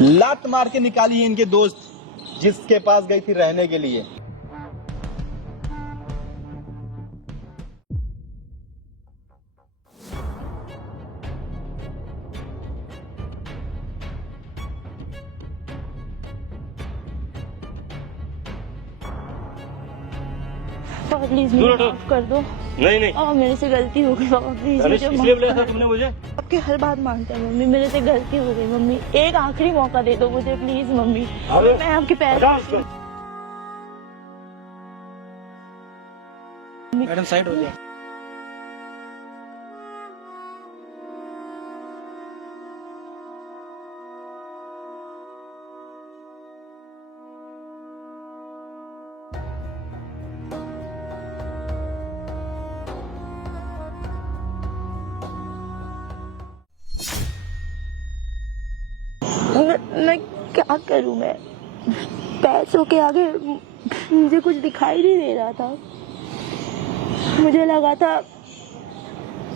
लात मार के निकाली है इनके दोस्त जिसके पास गई थी रहने के लिए। पापा प्लीज मुझे माफ कर दो। नहीं नहीं पापा मेरे से गलती हो गई पापा प्लीज मुझे इसलिए माफ बोला था कर तुमने दो। मुझे। आपकी हर बात मानते हैं मम्मी, मेरे से गलती हो गई मम्मी, एक आखिरी मौका दे दो मुझे प्लीज मम्मी। अरे, मैं आपके पैर मैडम साइड हो जाए। मैं क्या करूं? मैं पैसों के आगे मुझे कुछ दिखाई नहीं दे रहा था। मुझे लगा था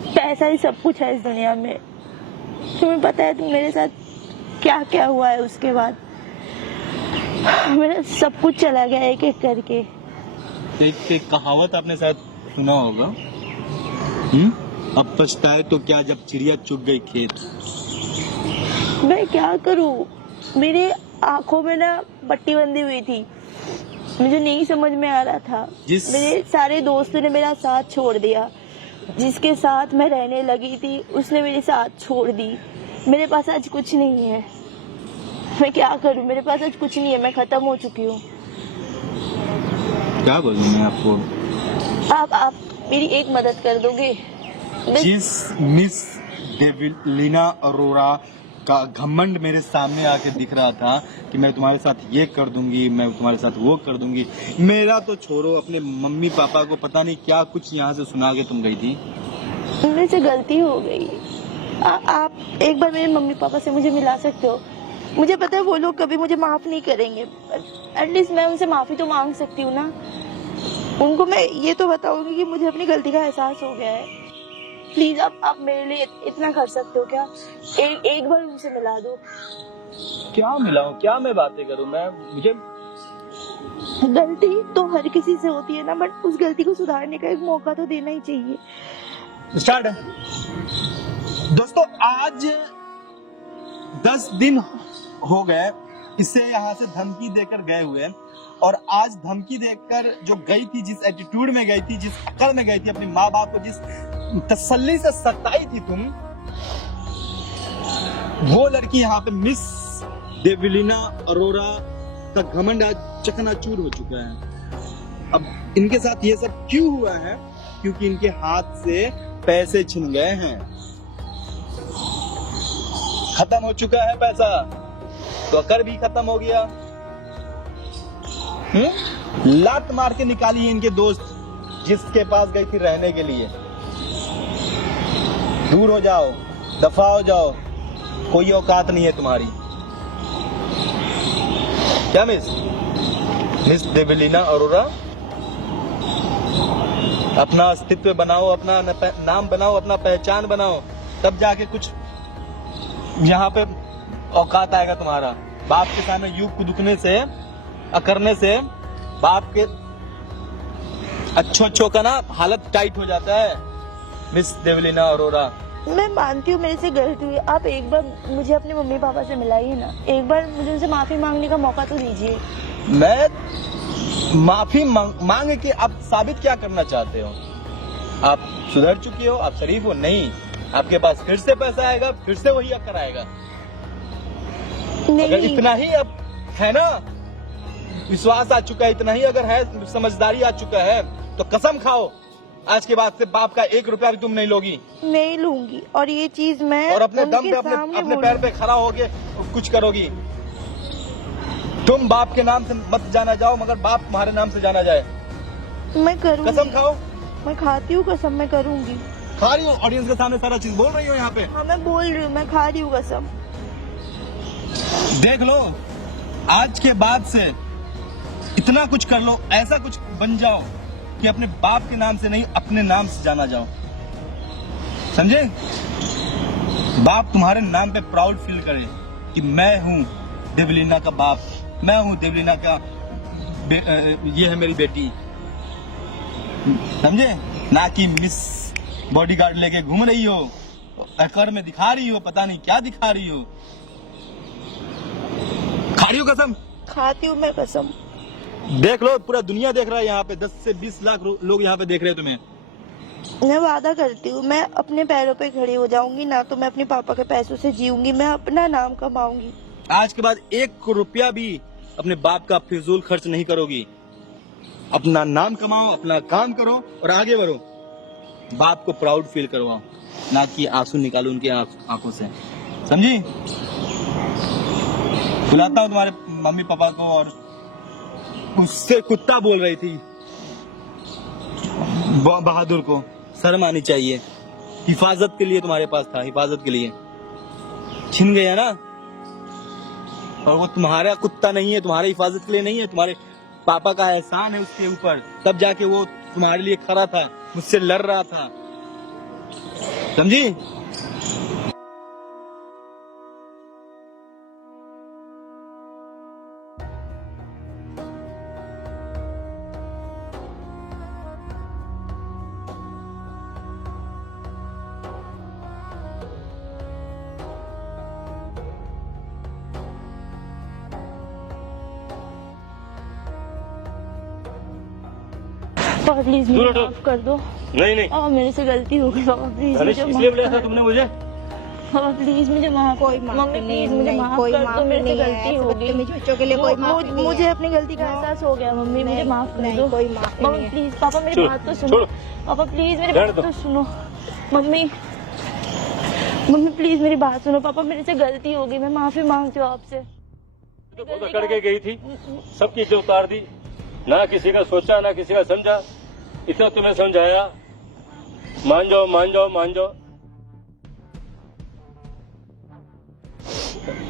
पैसा ही सब कुछ है इस दुनिया में। तुम्हें पता है तुम मेरे साथ क्या क्या हुआ है उसके बाद? मेरा सब कुछ चला गया एक एक करके। एक कहावत आपने शायद सुना होगा, अब पछताए तो क्या जब चिड़िया चुग गई खेत। मैं क्या करूं? मेरे आंखों में ना पट्टी बंधी हुई थी, मुझे नहीं समझ में आ रहा था। मेरे सारे दोस्तों ने मेरा साथ छोड़ दिया, जिसके साथ मैं रहने लगी थी उसने मेरे साथ छोड़ दी। मेरे पास आज कुछ नहीं है, मैं क्या करूं? मेरे पास आज कुछ नहीं है, मैं खत्म हो चुकी हूँ। क्या बोलूं मैं आपको? आप मेरी एक मदद कर दोगे? जिस मिस डेविलिना अरोरा का घमंड मेरे सामने आके दिख रहा था कि मैं तुम्हारे साथ ये कर दूंगी, मैं तुम्हारे साथ वो कर दूंगी, मेरा तो छोड़ो, अपने मम्मी पापा को पता नहीं क्या कुछ यहाँ से सुना के तुम गई थी। मेरे से गलती हो गई। आप एक बार मेरे मम्मी पापा से मुझे मिला सकते हो? मुझे पता है वो लोग कभी मुझे माफ नहीं करेंगे, एटलीस्ट मैं उनसे माफी तो मांग सकती हूँ ना। उनको मैं ये तो बताऊंगी कि मुझे अपनी गलती का एहसास हो गया है। प्लीज आप मेरे लिए इतना कर सकते हो क्या? एक बार उनसे मिला दो। क्या मिलाऊं, क्या मैं बातें करूं? मैं मुझे गलती तो हर किसी से होती है ना, बट उस गलती को सुधारने का एक मौका तो देना ही चाहिए। स्टार्ट है। दोस्तों आज 10 दिन हो गए इससे यहाँ से धमकी देकर गए हुए, और आज धमकी देकर जो गई थी, जिस एटीट्यूड में गई थी, जिस अकल में गई थी, अपने माँ बाप को जिस तसल्ली से सताई थी तुम, वो लड़की यहाँ पे मिस डेविलिना अरोरा का घमंड आज चकनाचूर हो चुका है। अब इनके साथ ये सब क्यों हुआ है? क्योंकि इनके हाथ से पैसे छिन गए हैं। खत्म हो चुका है पैसा, तो अकर भी खत्म हो गया। लात मार के निकाली है इनके दोस्त जिसके पास गई थी रहने के लिए। दूर हो जाओ, दफा हो जाओ, कोई औकात नहीं है तुम्हारी। क्या मिस डेविलिना अरोरा, अपना अस्तित्व बनाओ, अपना नाम बनाओ, अपना पहचान बनाओ, तब जाके कुछ यहाँ पे औकात आएगा तुम्हारा। बाप के सामने यूं कुदकने से, अकरने से बाप के अच्छों का ना हालत टाइट हो जाता है। मिस डेविलिना अरोरा, मैं मानती हूँ मेरे से गलती हुई। आप एक बार मुझे अपने मम्मी पापा से मिलाइए ना, एक बार मुझे उनसे माफी मांगने का मौका तो दीजिए। मैं माफी मांग के आप साबित क्या करना चाहते हो? आप सुधर चुकी हो, आप शरीफ हो? नहीं, आपके पास फिर से पैसा आएगा, फिर से वही अक्कर आएगा। अगर इतना ही अब है ना, विश्वास आ चुका है, इतना ही अगर है, समझदारी आ चुका है, तो कसम खाओ आज के बाद से बाप का 1 रुपया भी तुम नहीं लोगी। नहीं लूंगी, और ये चीज मैं और अपने दम पे अपने पैर पे खड़ा होके कुछ करोगी। तुम बाप के नाम से मत जाना जाओ, मगर बाप तुम्हारे नाम से जाना जाए। मैं करूंगी, कसम खाओ। मैं खाती हूँ कसम, मैं करूंगी। खा रही हो, ऑडियंस के सामने सारा चीज बोल रही हो यहाँ पे। हाँ मैं बोल रही हूँ, मैं खा रही हूँ कसम। देख लो, आज के बाद से इतना कुछ कर लो, ऐसा कुछ बन जाओ कि अपने बाप के नाम से नहीं, अपने नाम से जाना जाओ। समझे? बाप तुम्हारे नाम पे प्राउड फील करे कि मैं हूं देवलीना का बाप, मैं हूँ देवलीना का ये है मेरी बेटी, समझे? ना कि मिस बॉडीगार्ड लेके घूम रही हो, कर में दिखा रही हो, पता नहीं क्या दिखा रही हो। खा रही हो कसम? खाती हूँ मैं कसम। देख लो, पूरा दुनिया देख रहा है यहाँ पे, 10 से 20 लाख लोग यहाँ पे देख रहे हैं तुम्हें। मैं वादा करती हूँ, मैं अपने पैरों पे खड़ी हो जाऊंगी ना, तो मैं अपने पापा के पैसों से जीऊंगी, मैं अपना नाम कमाऊंगी। आज के बाद 1 रुपया भी अपने बाप का फिजूल खर्च नहीं करोगी। अपना नाम कमाओ, अपना काम करो और आगे बढ़ो। बाप को प्राउड फील करवाओ, ना कि आंसू निकालो उनकी आंखों से, समझी? बुलाता हूँ तुम्हारे मम्मी पापा को। और उससे कुत्ता बोल रही थी बहादुर को, शर्म आनी चाहिए। हिफाजत के लिए तुम्हारे पास था, हिफाजत के लिए छिन गया ना। और वो तुम्हारा कुत्ता नहीं है, तुम्हारी हिफाजत के लिए नहीं है, तुम्हारे पापा का एहसान है उसके ऊपर, तब जाके वो तुम्हारे लिए खड़ा था, मुझसे लड़ रहा था, समझी? पापा प्लीज मुझे माफ कर दो। नहीं पापा मेरे से गलती हो गई, पापा प्लीज मुझे इसलिए बुलाया था तुमने मुझे? पापा प्लीज मुझे माफ, कोई माफ मम्मी नहीं, प्लीज मुझे नहीं, माफ कोई कर माफ दो, मेरे से नहीं है, गलती हो गई। बदतमीज बच्चों के लिए कोई माफ नहीं मुझे है। अपनी गलती का एहसास हो गया मम्मी, मुझे माफ कर नहीं, दो। कोई माफ नहीं मम्मी है। प्लीज, पापा मेरी छोड़ो, बात तो सुनो। छोड़ो। पापा प्लीज मेरी रहने बात दो। तो सुनो। मम्मी मम्मी प्लीज मेरी बात सुनो। पापा मेरे से गलती हो गई, मैं माफी मांगती हूँ आपसे। तो बहुत अकड़ के गई थी, सबकी इज्जत उतार दी, ना किसी का सोचा ना किसी का समझा। इतना तुम्हें समझाया, मान जाओ मान जाओ मान जाओ।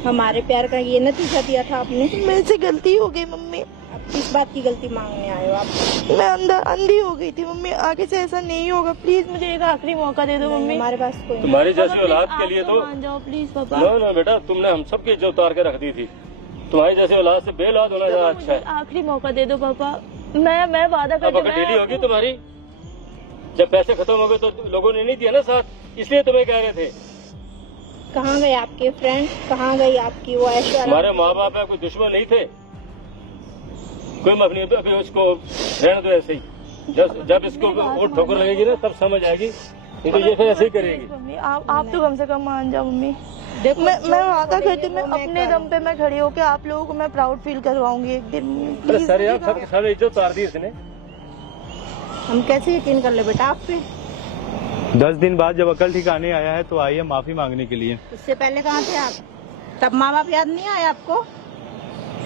हमारे प्यार का ये नतीजा दिया था आपने। मेरे से गलती हो गई मम्मी, अब किस बात की गलती मांगने आए हो आप? मैं अंधी हो गई थी मम्मी, आगे से ऐसा नहीं होगा। प्लीज मुझे एक आखिरी मौका दे दो मम्मी। हमारे पास कोई नहीं। तुम्हारी जैसी पापा, औलाद please, के आप लिए तो तो मान जाओ प्लीज पापा। ना बेटा, तुमने हम सबकी इज्जत उतार के रख दी थी। तुम्हारी जैसी औलाद से बेऔलाद होना ज्यादा अच्छा मुझे है। आखिरी मौका दे दो पापा। मैं वादा अब करती अगर ढीली होगी तुम्हारी, जब पैसे खत्म हो गए तो लोगों ने नहीं दिया ना साथ, इसलिए तुम्हें कह रहे थे। कहाँ गए आपके फ्रेंड, कहाँ गई आपकी वो ऐश्वर्या? हमारे माँ बाप है, कोई दुश्मन नहीं थे, कोई मफनी। अभी उसको रहने दो ऐसे ही, जब इसको वो ठोकर लगेगी ना तब समझ आएगी, नहीं तो ये फिर ऐसे ही करेगी। मम्मी आप तो कम से कम मान जाओ मम्मी। देखो, मैं वादा करती हूँ, मैं वो मैं अपने दम पे मैं खड़ी होकर आप लोगों को मैं प्राउड फील करवाऊंगी एक दिन। अरे प्लीज सर यार, सब सारे इज्जत उतार दी इसने। हम कैसे यकीन कर ले बेटा आप पे? 10 दिन बाद जब अकल ठिकाने आया है तो आई है माफी मांगने के लिए। इससे पहले कहाँ थे आप? तब माँ बाप याद नहीं आया आपको?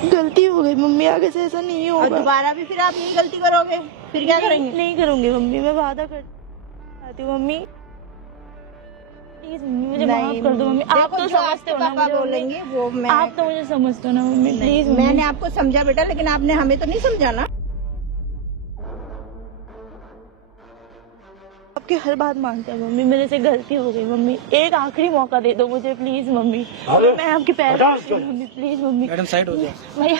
गलती हो गई मम्मी, आगे से ऐसा नहीं और होगा। दोबारा भी फिर आप यही गलती करोगे, फिर क्या करेंगे? नहीं करूंगी मम्मी, मैं वादा करती हूँ मम्मी। प्लीज मम्मी मुझे माफ कर दो मम्मी। आप देखो, तो जो समझते हो ना पापा मुझे बोलेंगे मम्मी। वो मैं। आप तो मुझे समझते हो ना मम्मी, प्लीज मैंने आपको समझा बेटा, लेकिन आपने हमें तो नहीं समझा ना। आपकी हर बात मानते हैं मम्मी, मेरे से गलती हो गई मम्मी, एक आखिरी मौका दे दो मुझे प्लीज मम्मी। मैं आपके पैर पड़ती हूँ mummy, please mummy. Madam side हो जाओ। भैया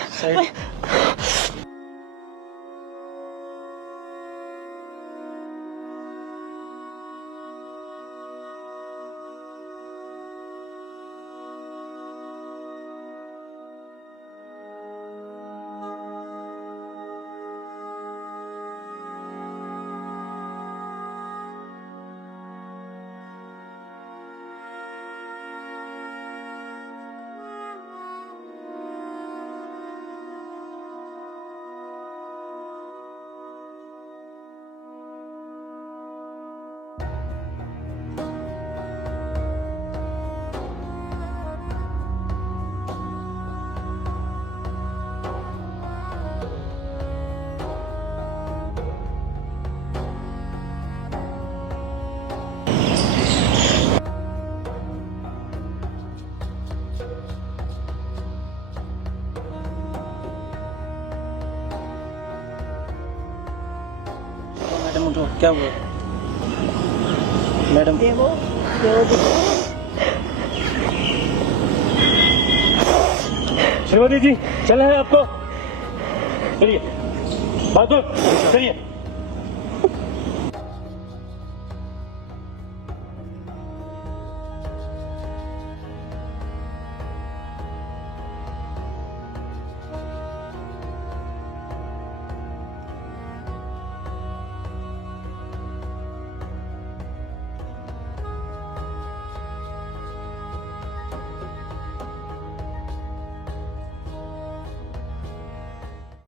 मैडम उठो, क्या हुआ मैडम? देखो देखो श्रीमती जी चल है आपको, चलिए बहादुर चलिए।